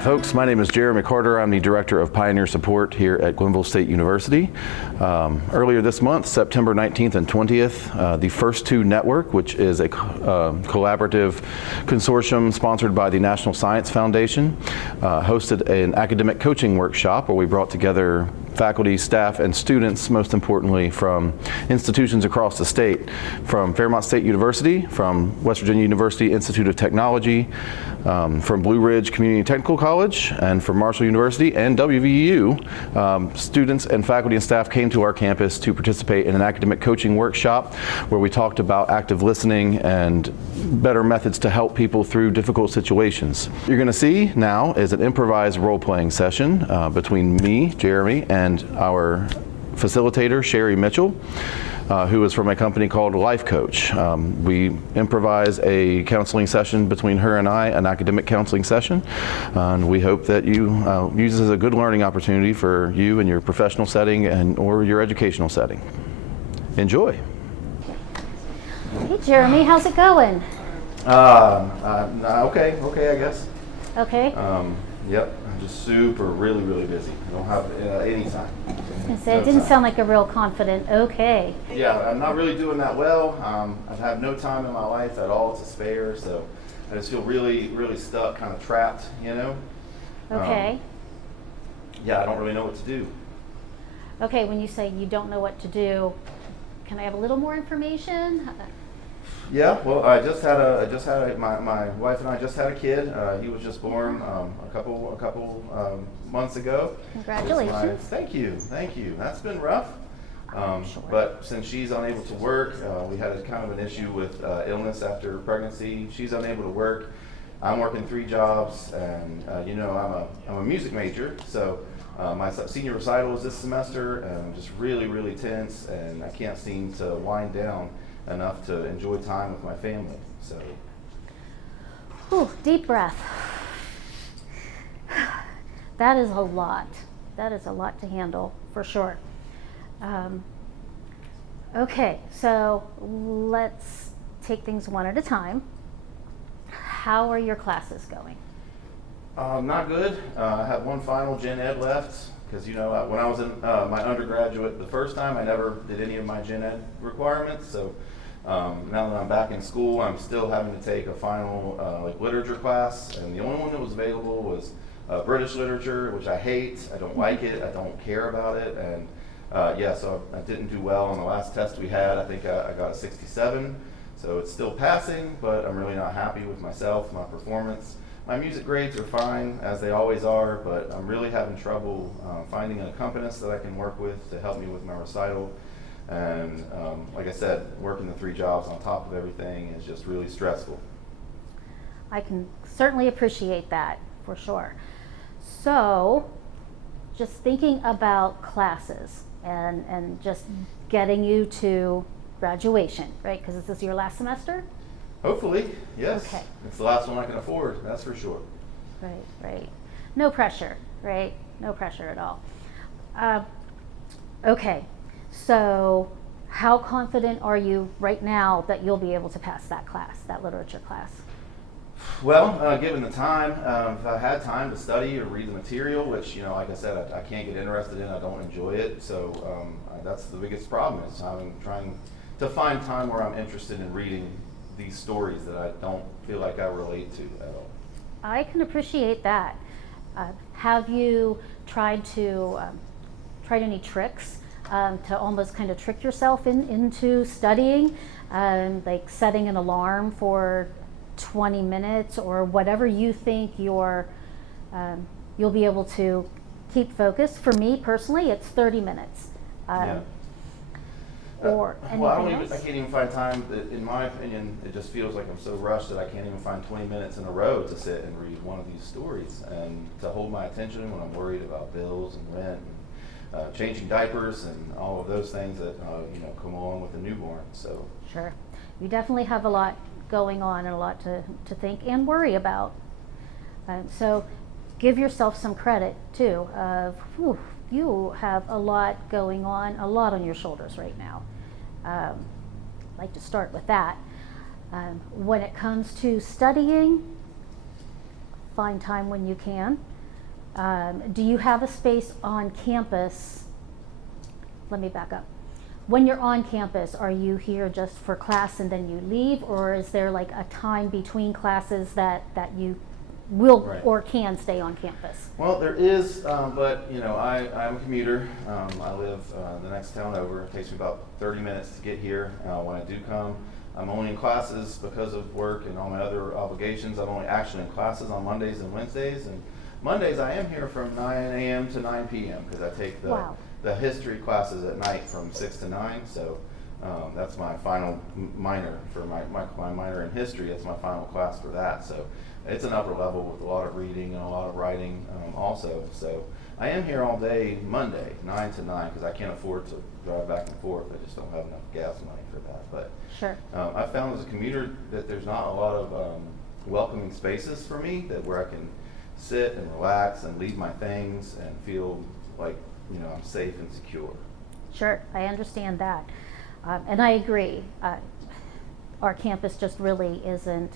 folks. My name is Jeremy Carter. I'm the Director of Pioneer Support here at Glenville State University. Earlier this month, September 19th and 20th, the First2 Network, which is a collaborative consortium sponsored by the National Science Foundation, hosted an academic coaching workshop where we brought together faculty, staff, and students, most importantly, from institutions across the state, from Fairmont State University, from West Virginia University Institute of Technology, from Blue Ridge Community Technical College, and from Marshall University and WVU. Students and faculty and staff came to our campus to participate in an academic coaching workshop where we talked about active listening and better methods to help people through difficult situations. What you're going to see now is an improvised role-playing session between me, Jeremy, and our facilitator, Sherry Mitchell, who is from a company called Life Coach. We improvise a counseling session between her and I, an academic counseling session, and we hope that you use this as a good learning opportunity for you in your professional setting or your educational setting. Enjoy. Hey Jeremy, how's it going? Okay, I guess. Okay. Yep, I'm just really busy. I don't have any time. It didn't sound like a real confident, okay. Yeah, I'm not really doing that well. I've had no time in my life at all to spare, so I just feel really stuck, kind of trapped, you know? Okay. Yeah, I don't really know what to do. Okay, when you say you don't know what to do, can I have a little more information? Yeah, well, my wife and I just had a kid. He was just born a couple months ago. Congratulations. Thank you. That's been rough. Sure. But since she's unable to work, we had a kind of an issue with illness after pregnancy. She's unable to work. I'm working 3 jobs, and I'm a music major, so my senior recital is this semester, and I'm just really tense, and I can't seem to wind down enough to enjoy time with my family. So, deep breath. That is a lot. That is a lot to handle, for sure. Okay, so let's take things one at a time. How are your classes going? Not good. I have one final gen ed left, because when I was in my undergraduate the first time, I never did any of my gen ed requirements. So now that I'm back in school, I'm still having to take a final literature class, and the only one that was available was British literature, which I hate. I don't like it. I don't care about it, and so I didn't do well on the last test we had. I think I got a 67, so it's still passing, but I'm really not happy with myself, my performance. My music grades are fine, as they always are, but I'm really having trouble finding an accompanist that I can work with to help me with my recital. And like I said, working the 3 jobs on top of everything is just really stressful. I can certainly appreciate that, for sure. So, just thinking about classes and just getting you to graduation, right? Because this is your last semester? Hopefully, yes. Okay. It's the last one I can afford, that's for sure. Right. No pressure, right? No pressure at all. Okay, so how confident are you right now that you'll be able to pass that class, that literature class? Well, given the time, if I had time to study or read the material, which, like I said, I can't get interested in, I don't enjoy it, so that's the biggest problem, is I'm trying to find time where I'm interested in reading these stories that I don't feel like I relate to at all. I can appreciate that. Have you tried any tricks to almost kind of trick yourself into studying, like setting an alarm for 20 minutes or whatever you think you'll be able to keep focused? For me personally, it's 30 minutes. Or anything else? I can't even find time. In my opinion, it just feels like I'm so rushed that I can't even find 20 minutes in a row to sit and read one of these stories and to hold my attention when I'm worried about bills and rent and changing diapers and all of those things that come along with a newborn. So sure, you definitely have a lot going on and a lot to think and worry about. So give yourself some credit too. You have a lot going on, a lot on your shoulders right now. I'd like to start with that. When it comes to studying, find time when you can. Do you have a space on campus? Let me back up. When you're on campus, are you here just for class and then you leave, or is there like a time between classes that you will Right. or can stay on campus? Well, there is, but I'm a commuter. I live the next town over. It takes me about 30 minutes to get here. When I do come, I'm only in classes because of work and all my other obligations. I'm only actually in classes on Mondays and Wednesdays. And Mondays I am here from 9 a.m. to 9 p.m. because I take Wow. the history classes at night from 6 to 9. So that's my final minor for my minor in history. That's my final class for that. So it's an upper level with a lot of reading and a lot of writing also. So I am here all day Monday, 9 to 9, because I can't afford to drive back and forth. I just don't have enough gas money for that. But Sure. I found as a commuter that there's not a lot of welcoming spaces for me where I can sit and relax and leave my things and feel like I'm safe and secure. Sure, I understand that. And I agree. Our campus just really isn't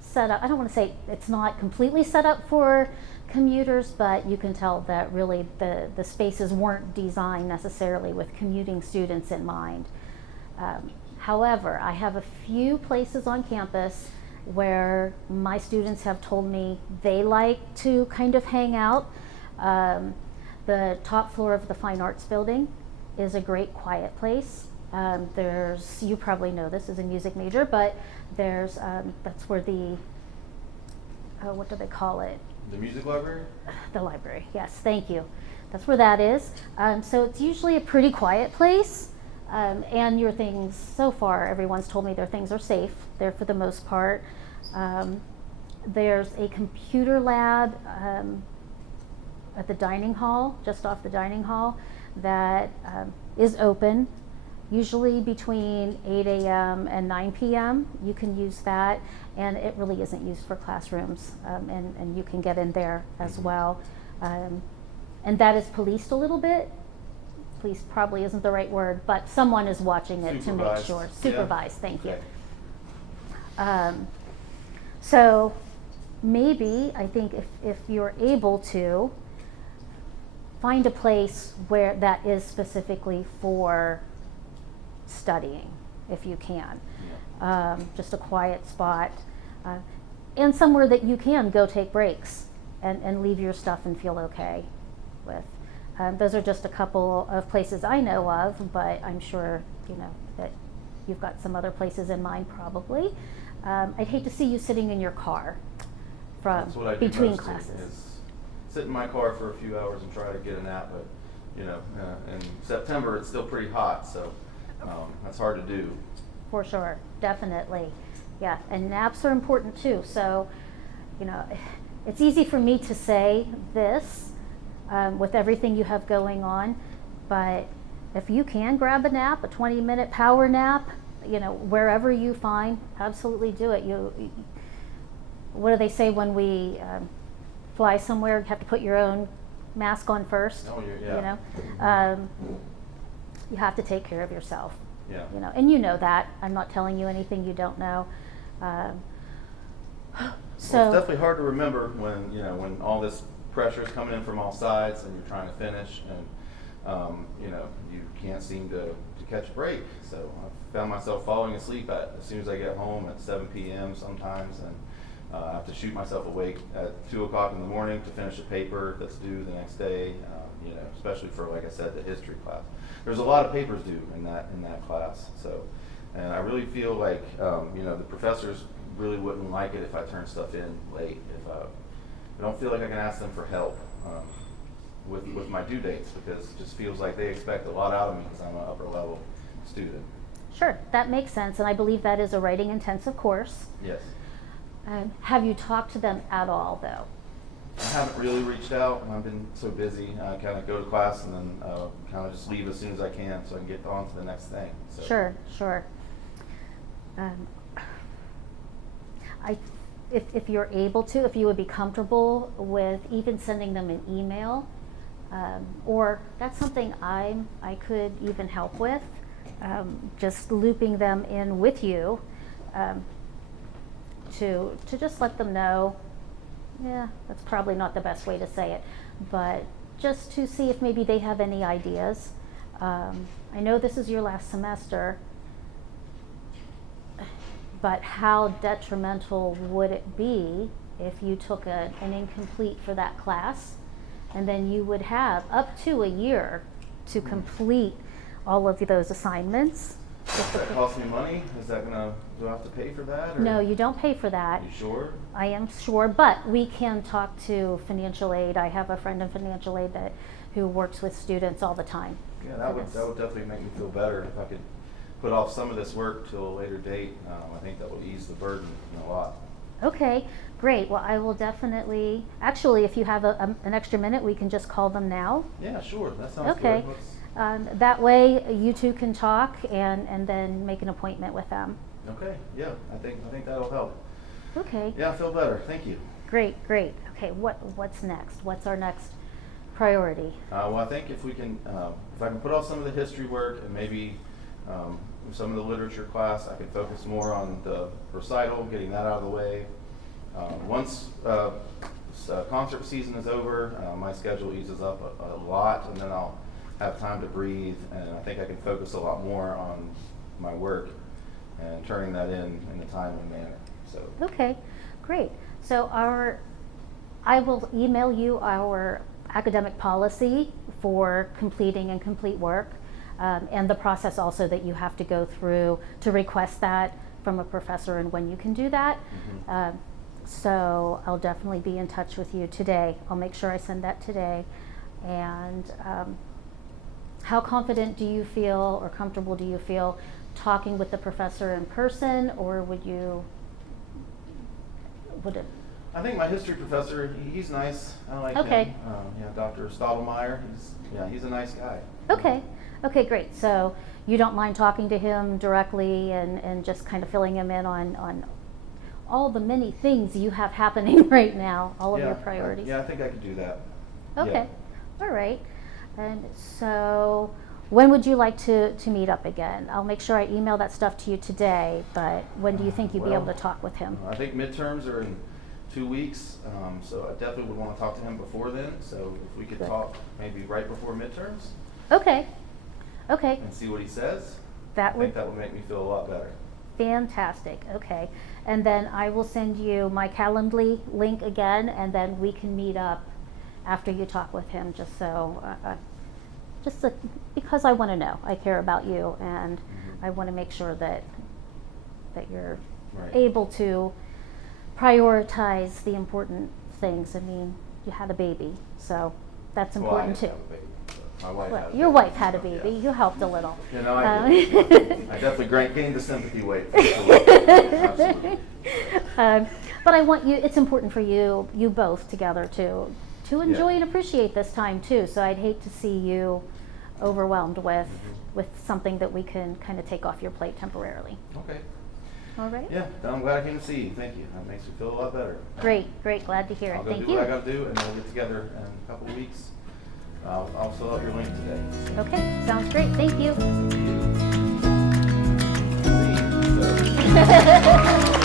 set up. I don't want to say it's not completely set up for commuters, but you can tell that really the spaces weren't designed necessarily with commuting students in mind. However, I have a few places on campus where my students have told me they like to kind of hang out. The top floor of the Fine Arts Building is a great quiet place. You probably know this as a music major, but that's where what do they call it? The music library? The library, yes, thank you. That's where that is. So it's usually a pretty quiet place. And your things, so far, everyone's told me their things are safe there for the most part. There's a computer lab at the dining hall, just off the dining hall, that is open, usually between 8 a.m. and 9 p.m. You can use that, and it really isn't used for classrooms, and you can get in there as well. And that is policed a little bit. Police probably isn't the right word, but someone is watching it to make sure. Supervised, thank you. So maybe, I think if you're able to, find a place where that is specifically for studying, if you can. Just a quiet spot, and somewhere that you can go take breaks and leave your stuff and feel okay with. Those are just a couple of places I know of, but I'm sure that you've got some other places in mind probably. I'd hate to see you sitting in your car That's what I do between mostly, classes. is sit in my car for a few hours and try to get a nap, but in September it's still pretty hot, so that's hard to do. For sure, definitely. Yeah, and naps are important too. So, it's easy for me to say this with everything you have going on, but if you can grab a nap, a 20-minute power nap, wherever you find, absolutely do it. What do they say when we fly somewhere? You have to put your own mask on first. Oh, yeah. You have to take care of yourself. Yeah. And you know that. I'm not telling you anything you don't know. So Well, it's definitely hard to remember when all this pressure is coming in from all sides and you're trying to finish and you can't seem to catch a break. So I found myself falling asleep as soon as I get home at 7 p.m. sometimes, and I have to shoot myself awake at 2 o'clock in the morning to finish a paper that's due the next day. Especially for, like I said, the history class. There's a lot of papers due in that class. So, and I really feel like the professors really wouldn't like it if I turn stuff in late. If I don't feel like I can ask them for help with my due dates, because it just feels like they expect a lot out of me because I'm an upper level student. Sure, that makes sense, and I believe that is a writing intensive course. Yes. Have you talked to them at all, though? I haven't really reached out. I've been so busy. I kind of go to class and then kind of just leave as soon as I can so I can get on to the next thing. So. Sure. If you're able to, if you would be comfortable with even sending them an email, or that's something I could even help with, just looping them in with you to just let them know. Yeah, that's probably not the best way to say it, but just to see if maybe they have any ideas. I know this is your last semester, but how detrimental would it be if you took an incomplete for that class, and then you would have up to a year to complete all of those assignments? Does that cost me money? Do I have to pay for that? Or? No, you don't pay for that. You sure? I am sure, but we can talk to financial aid. I have a friend in financial aid who works with students all the time. Yeah, that would definitely make me feel better if I could put off some of this work till a later date. I think that would ease the burden a lot. Okay, great. Well, I will definitely, actually, if you have an extra minute, we can just call them now. Yeah, sure. That sounds Okay. good. That way you two can talk and then make an appointment with them. Okay, yeah, I think that'll help. Okay. Yeah, I feel better. Thank you. Great. Okay, what's next? What's our next priority? Well, I think if I can put off some of the history work and maybe some of the literature class, I can focus more on the recital, getting that out of the way. Once concert season is over, my schedule eases up a lot, and then I'll have time to breathe, and I think I can focus a lot more on my work and turning that in a timely manner. So. Okay, great. So I will email you our academic policy for completing incomplete work, and the process also that you have to go through to request that from a professor and when you can do that. Mm-hmm. So I'll definitely be in touch with you today. I'll make sure I send that today. And how confident do you feel or comfortable do you feel talking with the professor in person, or would it? I think my history professor, he's nice. I like Okay. him. Dr. Stottlemyre, he's a nice guy. Okay, great. So you don't mind talking to him directly and just kind of filling him in on all the many things you have happening right now, all of your priorities. I think I could do that. Okay, all right. And so when would you like to meet up again? I'll make sure I email that stuff to you today, but when do you think you'd be able to talk with him? I think midterms are in 2 weeks, so I definitely would want to talk to him before then. So if we could talk maybe right before midterms. Okay. And see what he says. I think that would make me feel a lot better. Fantastic. Okay. And then I will send you my Calendly link again, and then we can meet up after you talk with him, just because I want to know. I care about you, and I want to make sure that you're able to prioritize the important things. I mean, you had a baby, so that's important too. My wife had a baby. Your wife had a baby. Yeah. You helped a little. I did. I definitely gained the sympathy weight. Absolutely. But I want you. It's important for you both together to enjoy and appreciate this time too. So I'd hate to see you overwhelmed with something that we can kind of take off your plate temporarily. Okay. All right. Yeah, I'm glad I came to see you. Thank you. That makes me feel a lot better. Great. Glad to hear it. I'll go Thank do you. what I got to do, and we'll get together in a couple of weeks. I'll fill out your link today. So. Okay. Sounds great. Thank you. See you. So.